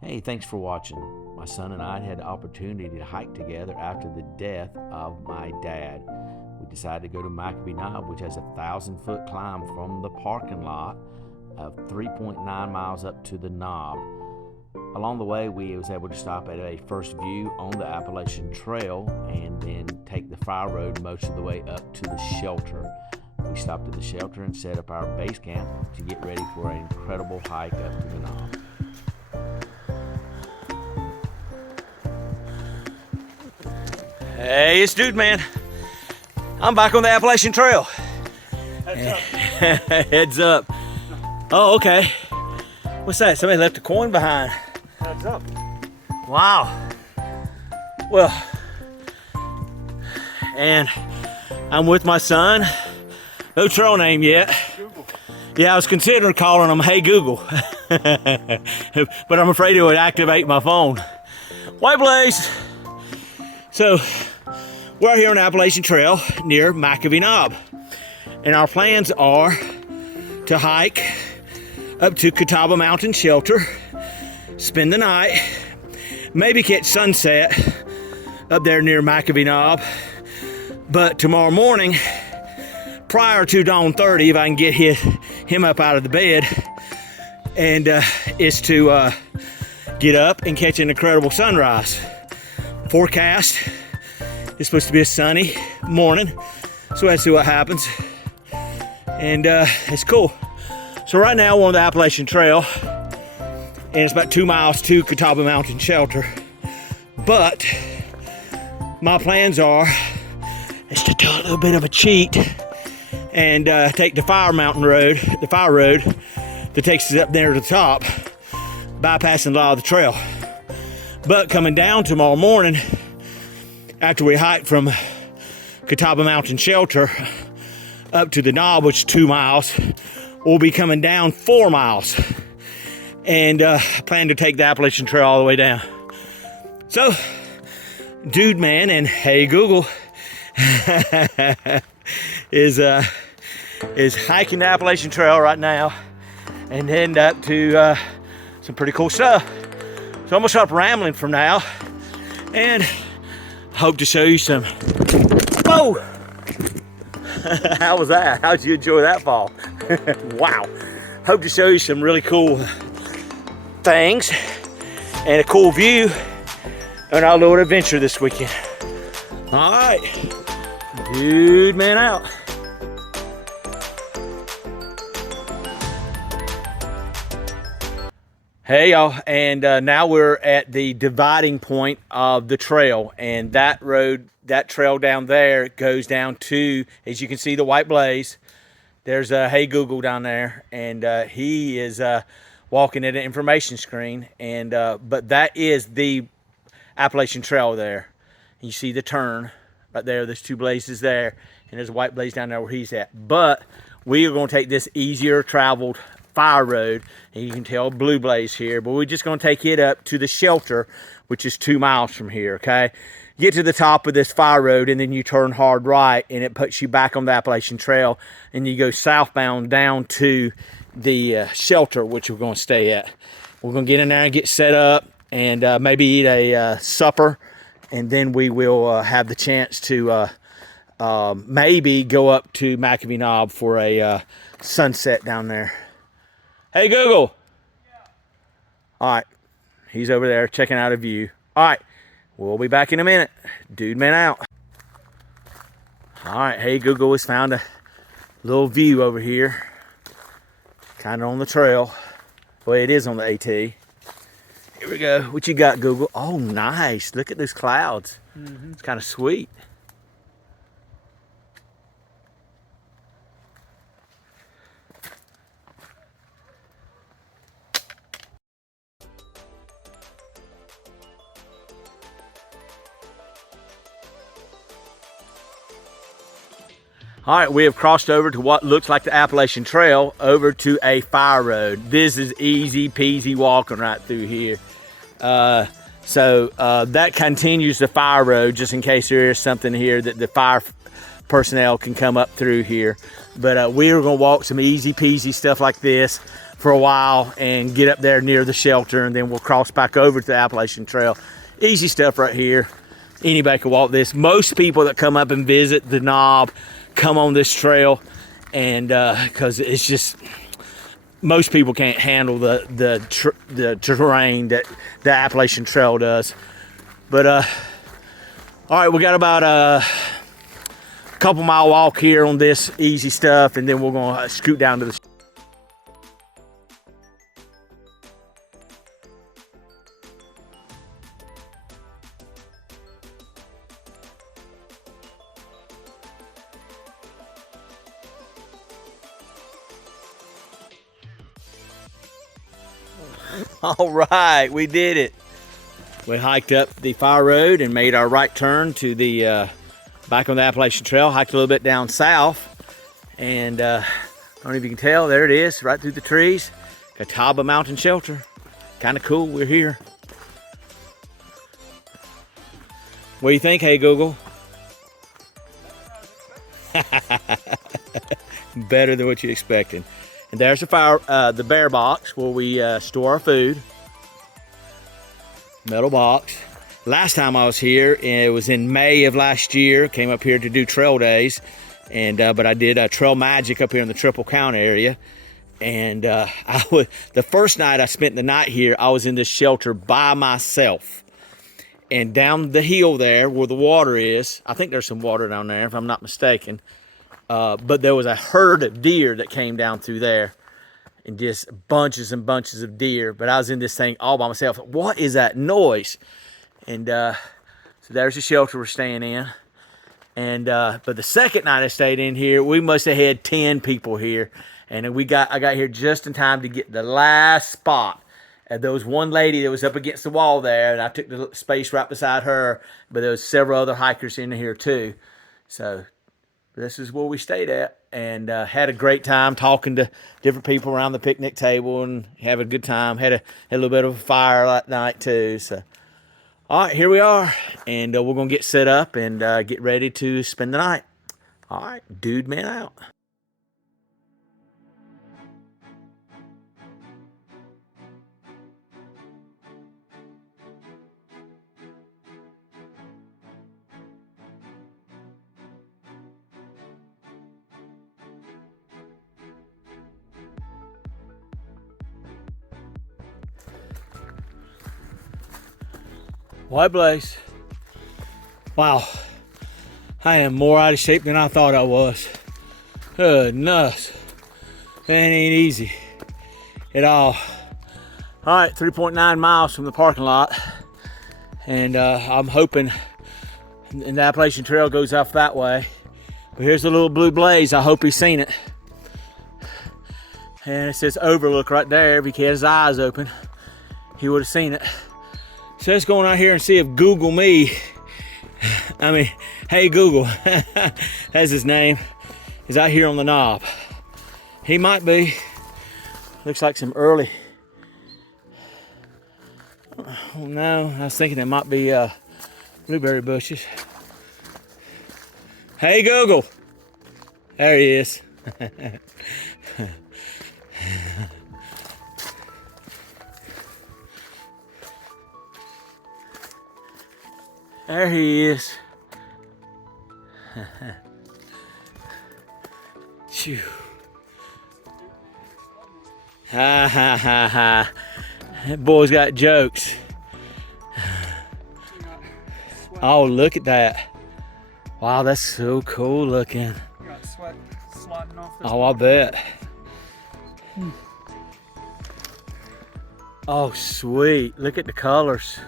Hey, thanks for watching. My son and I had the opportunity to hike together after the death of my dad. We decided to go to McAfee Knob, which has a 1,000-foot climb from the parking lot of 3.9 miles up to the knob. Along the way, we was able to stop at a first view on the Appalachian Trail and then take the fire road most of the way up to the shelter. We stopped at the shelter and set up our base camp to get ready for an incredible hike up to the knob. Hey, it's Dude Man. I'm back on the Appalachian Trail. Heads up. Oh, okay. What's that? Somebody left a coin behind. Heads up. Wow. Well, and I'm with my son. No trail name yet. Google. Yeah, I was considering calling him Hey Google, but I'm afraid it would activate my phone. White Blaze. So, we're here on the Appalachian Trail near McAfee Knob. And our plans are to hike up to Catawba Mountain Shelter, spend the night, maybe catch sunset up there near McAfee Knob. But tomorrow morning, prior to dawn 30, if I can get him up out of the bed, and is to get up and catch an incredible sunrise. Forecast is supposed to be a sunny morning, so let's see what happens. And it's cool. So right now we're on the Appalachian Trail, and it's about 2 miles to Catawba Mountain Shelter. But my plans is to do a little bit of a cheat and take the fire road that takes us up there to the top, bypassing a lot of the trail. But coming down tomorrow morning, after we hike from Catawba Mountain Shelter up to the knob, which is 2 miles, we'll be coming down 4 miles and plan to take the Appalachian Trail all the way down. So, Dude Man and Hey Google is hiking the Appalachian Trail right now and heading up to some pretty cool stuff. So I'm gonna stop rambling from now, and hope to show you some. Whoa! How was that? How'd you enjoy that fall? Wow! Hope to show you some really cool things and a cool view on our little adventure this weekend. All right, Dude Man out. Hey y'all, and now we're at the dividing point of the trail, and that trail down there goes down to, as you can see, the White Blaze. There's Hey Google down there, and he is walking at an information screen, and but that is the Appalachian Trail there. You see the turn right there, there's 2 blazes there, and there's a White Blaze down there where he's at. But we are going to take this easier traveled fire road, and you can tell Blue Blaze here, but we're just going to take it up to the shelter, which is 2 miles from here. Okay, get to the top of this fire road, and then you turn hard right, and it puts you back on the Appalachian Trail, and you go southbound down to the shelter, which we're going to stay at. We're going to get in there and get set up, and maybe eat a supper, and then we will have the chance to maybe go up to McAfee Knob for a sunset down there. Hey Google. Yeah. All right, he's over there checking out a view. All right, we'll be back in a minute. Dude Man out. All right, Hey Google has found a little view over here, kind of on the trail. Well, it is on the AT. Here we go. What you got, Google? Oh, nice. Look at those clouds. It's kind of sweet. All right, we have crossed over to what looks like the Appalachian Trail, over to a fire road. This is easy peasy walking right through here. So that continues the fire road, just in case there is something here that the personnel can come up through here. But we are going to walk some easy peasy stuff like this for a while and get up there near the shelter, and then we'll cross back over to the Appalachian Trail. Easy stuff right here. Anybody can walk this. Most people that come up and visit the Knob come on this trail, and because it's just, most people can't handle the terrain that the Appalachian Trail does. But all right, we got about a couple mile walk here on this easy stuff, and then we're gonna scoot down to the All right, we did it. We hiked up the fire road and made our right turn to the back on the Appalachian Trail. Hiked a little bit down south, and I don't know if you can tell, there it is, right through the trees. Catawba Mountain Shelter. Kind of cool, we're here. What do you think, hey Google? Better than what you expected. And there's the bear box where we store our food. Metal box. Last time I was here, it was in May of last year. Came up here to do trail days, and but I did Trail Magic up here in the Triple Count area. And the first night I spent the night here, I was in this shelter by myself. And down the hill there where the water is, I think there's some water down there if I'm not mistaken. But there was a herd of deer that came down through there, and just bunches and bunches of deer. But I was in this thing all by myself. What is that noise? And so there's the shelter we're staying in. And but the second night I stayed in here, we must have had 10 people here. And I got here just in time to get the last spot. There was one lady that was up against the wall there, and I took the space right beside her. But there was several other hikers in here too. So this is where we stayed at, and had a great time talking to different people around the picnic table and having a good time. Had a little bit of a fire that night too. So, all right, here we are, and we're gonna get set up and get ready to spend the night. All right, dude, man out. White Blaze. Wow, I am more out of shape than I thought I was. Goodness, that ain't easy at all. All right, 3.9 miles from the parking lot, and I'm hoping the Appalachian Trail goes off that way. But here's the little blue blaze. I hope he's seen it. And it says overlook right there. If he had his eyes open, he would have seen it. So let's go on out here and see if Google me, hey Google, that's his name, is out here on the Knob. He might be. Looks like some early. Oh no, I was thinking it might be blueberry bushes. Hey Google, there he is. There he is. Phew. Ha ha ha ha. That boy's got jokes. Oh, look at that. Wow, that's so cool looking. Oh, I bet. Oh, sweet. Look at the colors.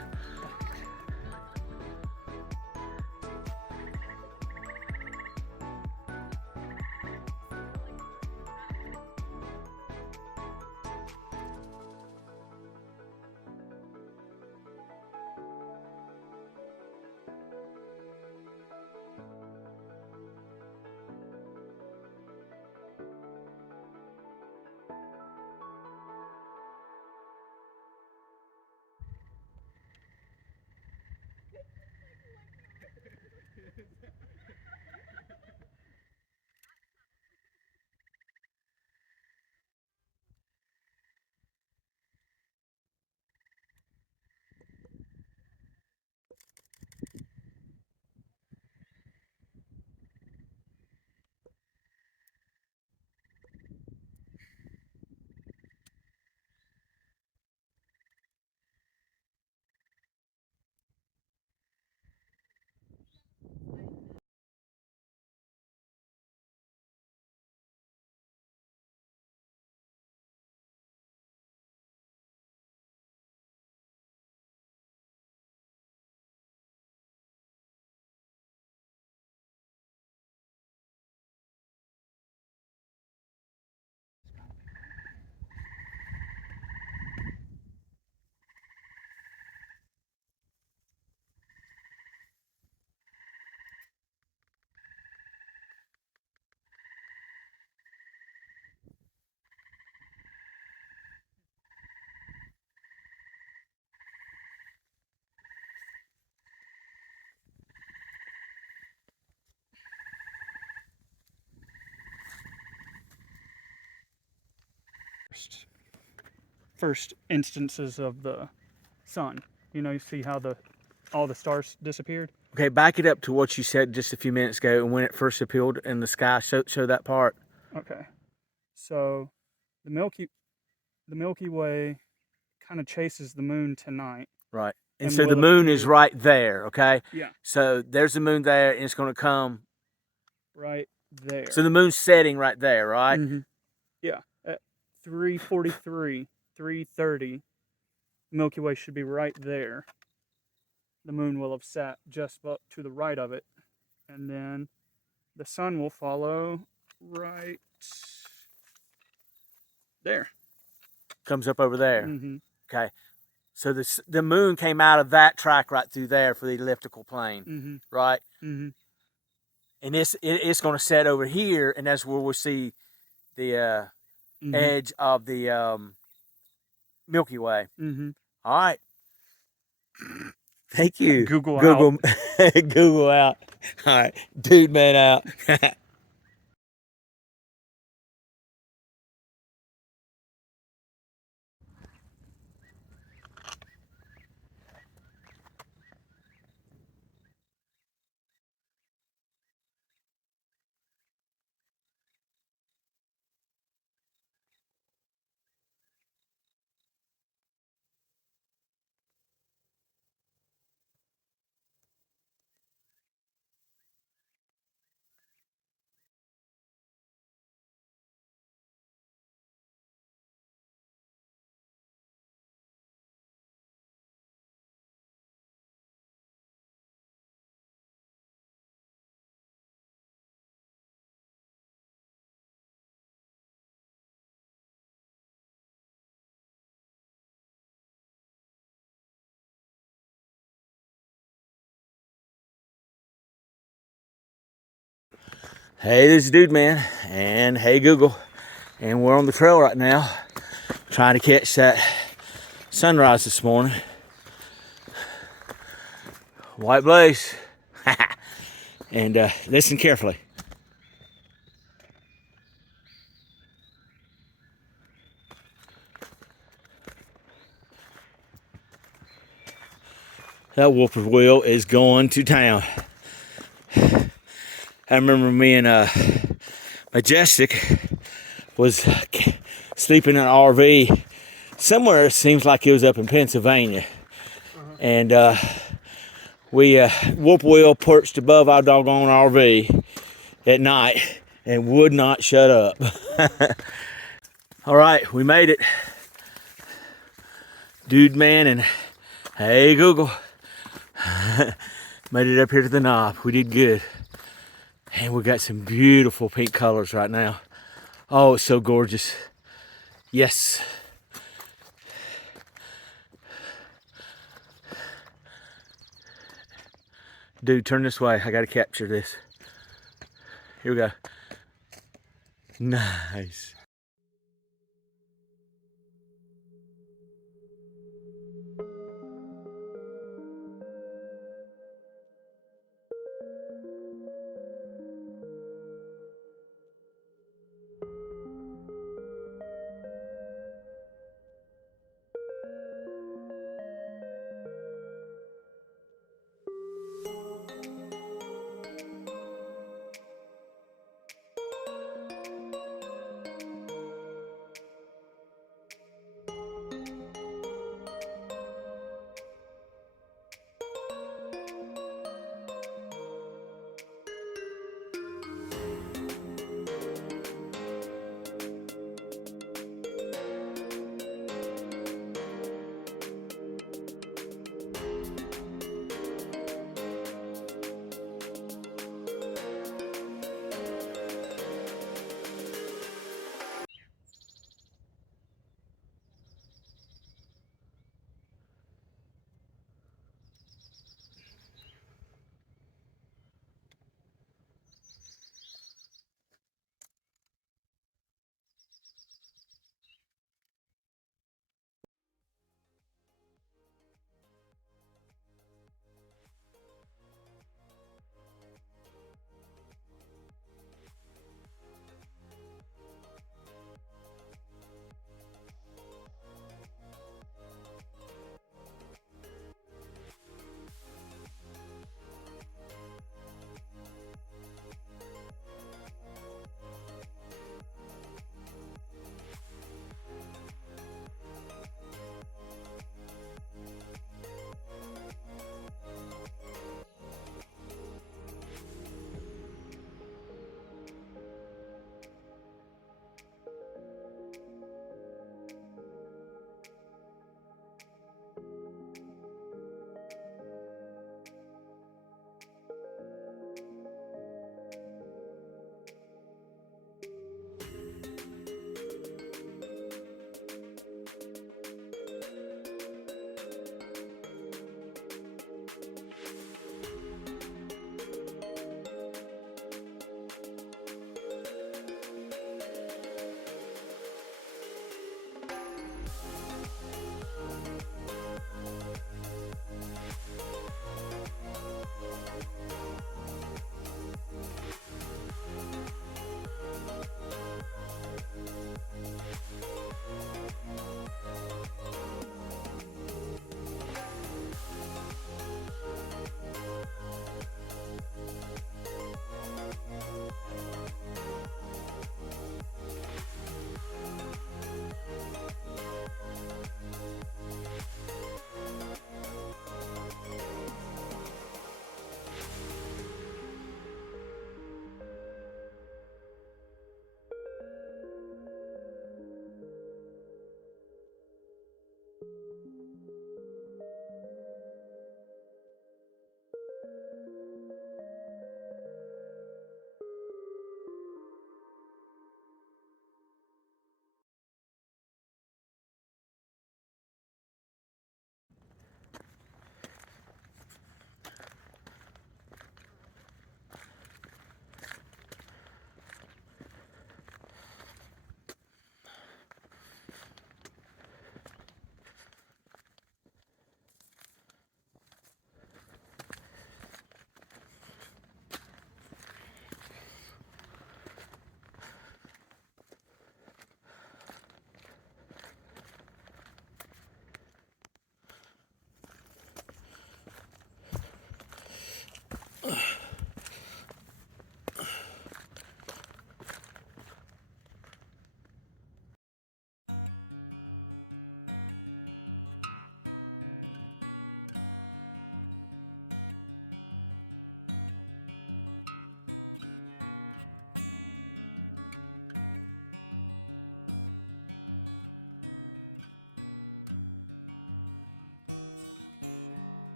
first instances of the sun. You know, you see how all the stars disappeared. Okay, back it up to what you said just a few minutes ago and when it first appeared in the sky. Show that part. Okay, so the Milky Way kind of chases the moon tonight. Right. And And so the will moon is appear- right there, okay? Yeah, So there's the moon there, and it's going to come. right there. So the moon's setting right there, right? Mm-hmm. Yeah, at 3:43, 3:30, Milky Way should be right there. The moon will have sat just to the right of it, and then the sun will follow right there. Comes up over there. Mm-hmm. Okay. So the moon came out of that track right through there for the elliptical plane, Mm-hmm. right? Mm-hmm. And it's going to set over here, and that's where we'll see the Mm-hmm. edge of the Milky Way. Mm-hmm. All right. Thank you. Google Google out. All right. Dude man out. Hey, this is Dude Man, and hey Google, and we're on the trail right now, trying to catch that sunrise this morning. White blaze, and listen carefully. That whippoorwill is going to town. I remember me and Majestic was sleeping in an RV somewhere. It seems like it was up in Pennsylvania, and we whippoorwill perched above our doggone RV at night and would not shut up. All right, we made it. Dude Man and hey Google. Made it up here to the knob. We did good. And we got some beautiful pink colors right now. Oh, it's so gorgeous. Yes. Dude, turn this way. I gotta capture this. Here we go. Nice.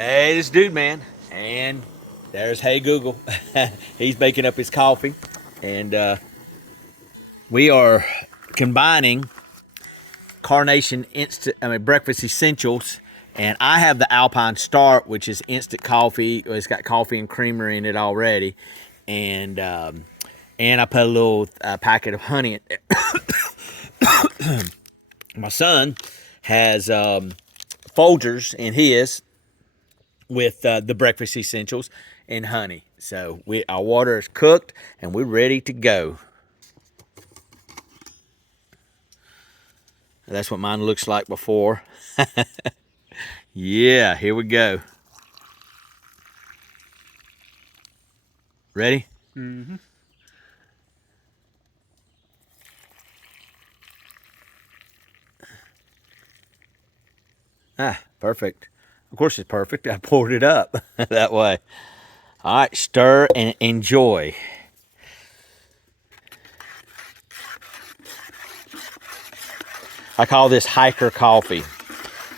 Hey, this dude, man. And there's Hey Google. He's making up his coffee. And we are combining Carnation Breakfast Essentials. And I have the Alpine Start, which is instant coffee. It's got coffee and creamer in it already. And I put a little packet of honey in there. My son has Folgers in his with the Breakfast Essentials and honey. So our water is cooked and we're ready to go. That's what mine looks like before. Yeah, here we go. Ready? Mm-hmm. Ah, perfect. Of course it's perfect. I poured it up that way. All right, stir and enjoy. I call this hiker coffee.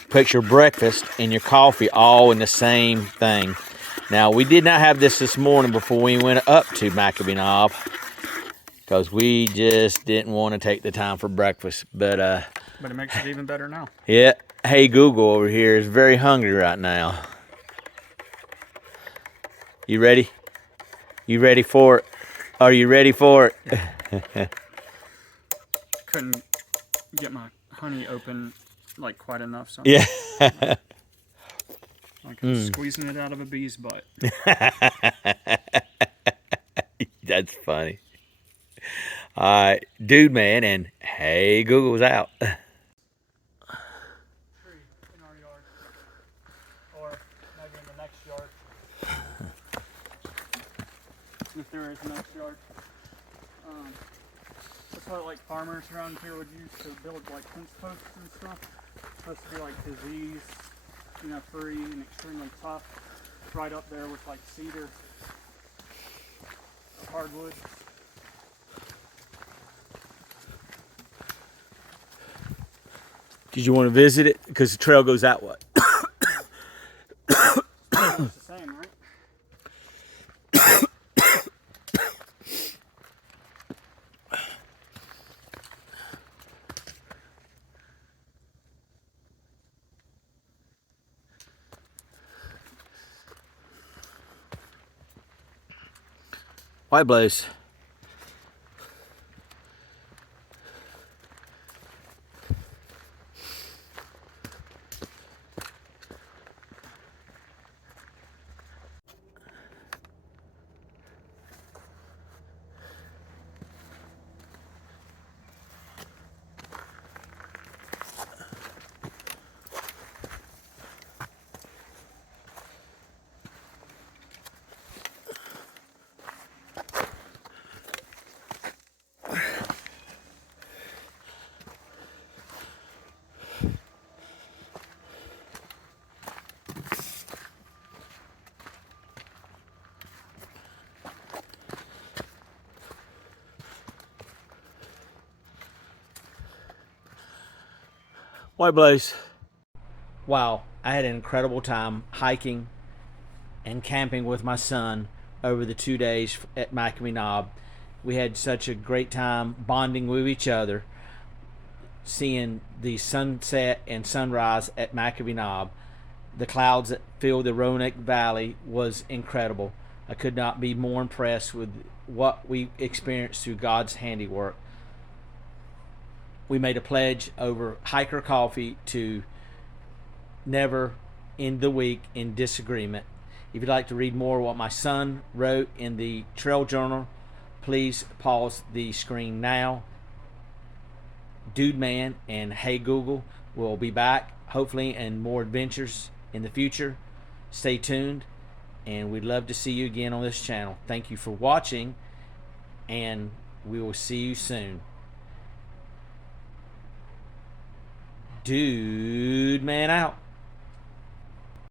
Put your breakfast and your coffee all in the same thing. Now, we did not have this morning before we went up to McAfee Knob because we just didn't want to take the time for breakfast. But it makes it even better now. Yeah, Hey Google over here is very hungry right now. You ready? You ready for it? Are you ready for it? Couldn't get my honey open like quite enough, so Yeah. like I'm squeezing it out of a bee's butt. That's funny. All right, dude, man, and Hey Google's out. In our yard, or maybe in the next yard. If there is a next yard. That's what like farmers around here would use to build like fence posts and stuff. It's supposed to be like disease, free and extremely tough. Right up there with like cedar, hardwoods. Did you want to visit it? Because the trail goes that way. It's the same, right? White Blaze. White Blaze. Wow, I had an incredible time hiking and camping with my son over the 2 days at McAfee Knob. We had such a great time bonding with each other, seeing the sunset and sunrise at McAfee Knob. The clouds that filled the Roanoke Valley was incredible. I could not be more impressed with what we experienced through God's handiwork. We made a pledge over hiker coffee to never end the week in disagreement. If you'd like to read more of what my son wrote in the Trail Journal, please pause the screen now. Dude Man and Hey Google will be back, hopefully, and more adventures in the future. Stay tuned, and we'd love to see you again on this channel. Thank you for watching, and we will see you soon. Dude Man out.